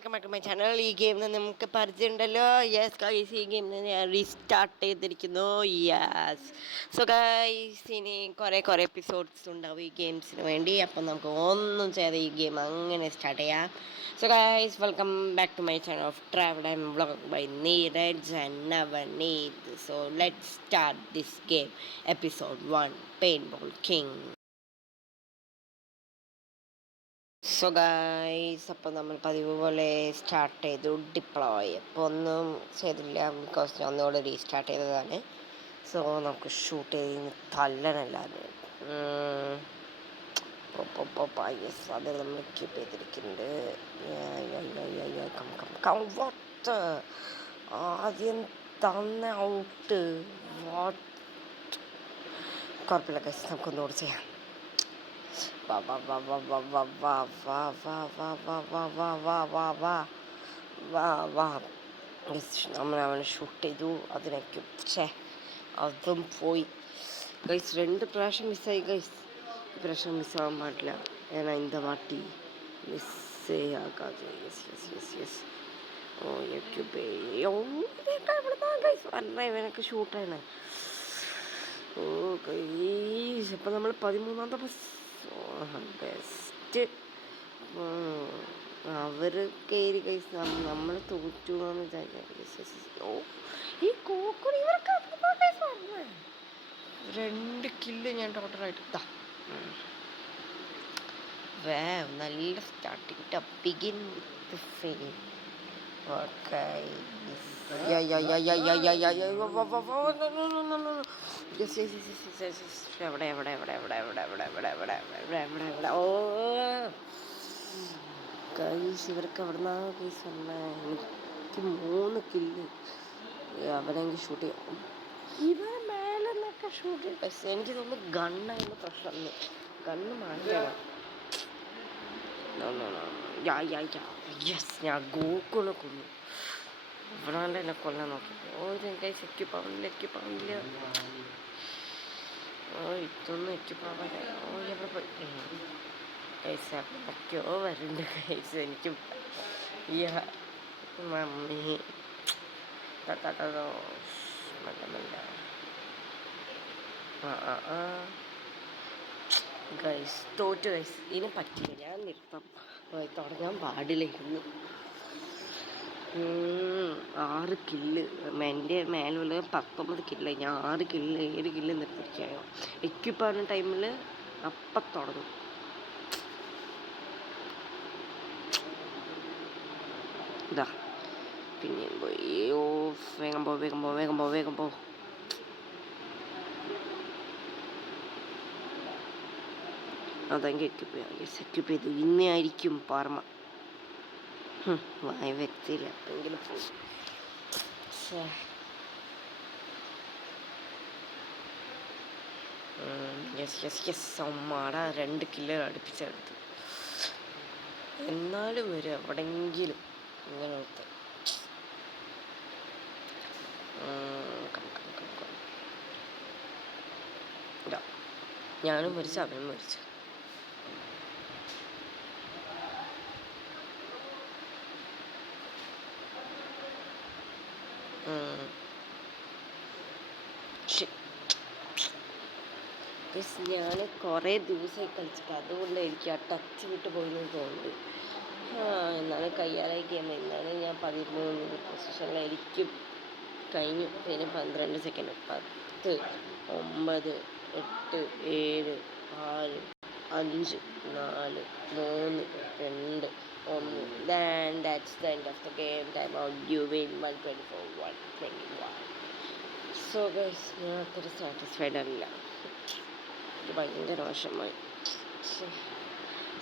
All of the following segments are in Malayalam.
Welcome back to my channel. ഈ ഗെയിമിന് നമുക്ക് പരിചയമുണ്ടല്ലോ. യെസ് ഗൈസ്, ഈ ഗെയിമിന് ഞാൻ റീസ്റ്റാർട്ട് ചെയ്തിരിക്കുന്നു. യെസ്, സോ ഗൈസ്, ഇനി കുറേ എപ്പിസോഡ്സ് ഉണ്ടാവും ഈ ഗെയിംസിന് വേണ്ടി. അപ്പം നമുക്ക് ഒന്നും ചെയ്യാതെ ഈ ഗെയിം അങ്ങനെ സ്റ്റാർട്ട് ചെയ്യാം. So guys, welcome back to my channel of travel and vlog by Neeraj and Navneeth. So let's start this game. Episode 1, paintball king. So guys, അപ്പോൾ നമ്മൾ പതിവ് പോലെ സ്റ്റാർട്ട് ചെയ്തു ഡിപ്ലോയ്. അപ്പോൾ ഒന്നും ചെയ്തില്ല, ബിക്കോസ് ഞാൻ ഒന്നുകൂടെ റീസ്റ്റാർട്ട് ചെയ്തതാണ്. സോ നമുക്ക് ഷൂട്ട് ചെയ്ത് തല്ലണല്ലാതെ യെസ്, അത് നമ്മൾ കീപ്പ് ചെയ്തിരിക്കുന്നുണ്ട്. ആദ്യം തന്ന ഔട്ട്. വാട്ട്, കുഴപ്പമില്ല ഗൈസ്, നമുക്കൊന്നുകൂടെ ചെയ്യാം. വാ വാ വാ വാ വാ വാ വാ വാ വാ വാ വാ വാ വാ വാ വാ വാ വാ. അവനെ ഷൂട്ട് ചെയ്തു. അതിനൊക്കെ അതും പോയി ഗൈസ്. 2 പ്രാവശ്യം മിസ്സായി ഗൈസ്. ഇപ്രാവശ്യം മിസ്സാവാൻ പാടില്ല. ഏനാ ഇന്ത വാട്ടി മിസ്സേ ആകാതെ. Yes yes yes yes. Oh YouTube guys പറഞ്ഞ ഇവനൊക്കെ ഷൂട്ടാണ്. ഓ ഗൈസ്, ഇപ്പം നമ്മൾ 13ാമത്തെ ബെസ്റ്റ്. അവർ കയറി കഴിച്ച് നമ്മൾ തോറ്റു എന്ന് വിചാരിക്കാം. ഓ, ഈ കോക്കുടി ഇവർക്ക് 2 കില്ല് ഞാൻ ടോട്ടലായിട്ട് ഇതാ. നല്ല starting. Begin with fame. Okay, oh guys, ഇവർക്ക് എവിടുന്നാ ഗൈസ് വന്നേ? എനിക്ക് 3 കില്ല്. അവനെങ്കിൽ ഷൂട്ട് ചെയ്യാം. ഇവരെ മേലെ നിന്നൊക്കെ ഷൂട്ട് ചെയ്യും. പക്ഷേ എനിക്ക് തോന്നുന്നു ഗണ്ണായിരുന്നു പ്രശ്നം. ഗണ്ണ് മാറ്റിയാണ്. യെസ്, ഞാൻ ഗോക്കുനെ കൊന്നു. ഇവരാണ്ട് എന്നെ കൊല്ലാൻ നോക്കി. ഓ ഗൈസ്, എക്യുപ്പാവില്ല. ഓ ഇതൊന്നും എക്യുപ്പാവാൻ. ഓ എവിടെ പോയി ഗൈസ്? എപ്പോഴൊക്കെയോ വരുന്നുണ്ട് ഗൈസ്. എനിക്ക് മമ്മി മല്ല ഗൈസ്, തോറ്റു ഗൈസ്. ഇനി പറ്റില്ല, ഞാൻ നിർത്താം. തുടങ്ങാൻ പാടില്ലായിരുന്നു. 6 കില്ല്. എൻ്റെ മേലുള്ള 19 കില്ല്. ഞാൻ 7 കില്ല് നിർത്തിയിരിക്കുകയാണ്. എക്യുപ്പാവുന്ന ടൈമിൽ അപ്പം തുടങ്ങും. ഇതാ പിന്നെയും പോയി. ഓ വേഗം പോ. അതെങ്കിൽ എക്യുപ്പ് ചെയ്തു. ഇന്നായിരിക്കും പാർമ. വായ വ്യക്തിയില്ല, എങ്കിലും പോയി. അമ്മാടാ 2 കില്ല് അടുപ്പിച്ചെടുത്തു. എന്നാലും വരും എവിടെങ്കിലും ഇങ്ങനത്തെ. ഞാനും മരിച്ചു, അവനും മരിച്ചു. ഞാൻ കുറേ ദിവസമായി കളിച്ചിട്ട്, അതുകൊണ്ട് എനിക്ക് ആ ടച്ച് വിട്ട് പോയെന്ന് തോന്നുന്നു. എന്നാലും കയ്യാലായി ഗെയിം. എന്നാലും ഞാൻ 13 പൊസിഷനിലായിരിക്കും. കഴിഞ്ഞു. പിന്നെ 12 second. 10, 9, 8, 7, 6, 5, 4, 3, 2, 1. Then that's the end of the game. Time out. You win 124, 121. So guys, ഞാൻ അത്ര സാറ്റിസ്ഫൈഡ് അല്ല. എനിക്ക് ഭയങ്കര മോശമായി.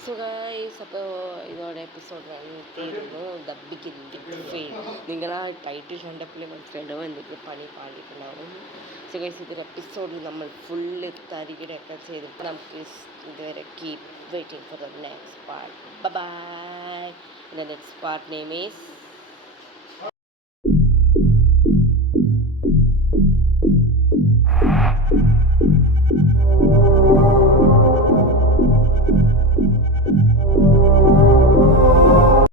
സോ ഗൈസ്, അപ്പോൾ ഇതോടെ എപ്പിസോഡ് 1 തീരുന്നു. The beginning with fame. നിങ്ങൾ ആ ടൈറ്റിൽ കണ്ടപ്പോൾ മനസ്സിലായിട്ടുണ്ടാവും എന്തെങ്കിലും പണി പാടിയിട്ടുണ്ടാവും. സോ ഗൈസ്, ഇതൊരു എപ്പിസോഡിൽ നമ്മൾ ഫുള്ള് തരികിടയൊക്കെ ചെയ്തിട്ട് നമുക്ക് ഇതുവരെ keep waiting for the next part. Bye. The next part name is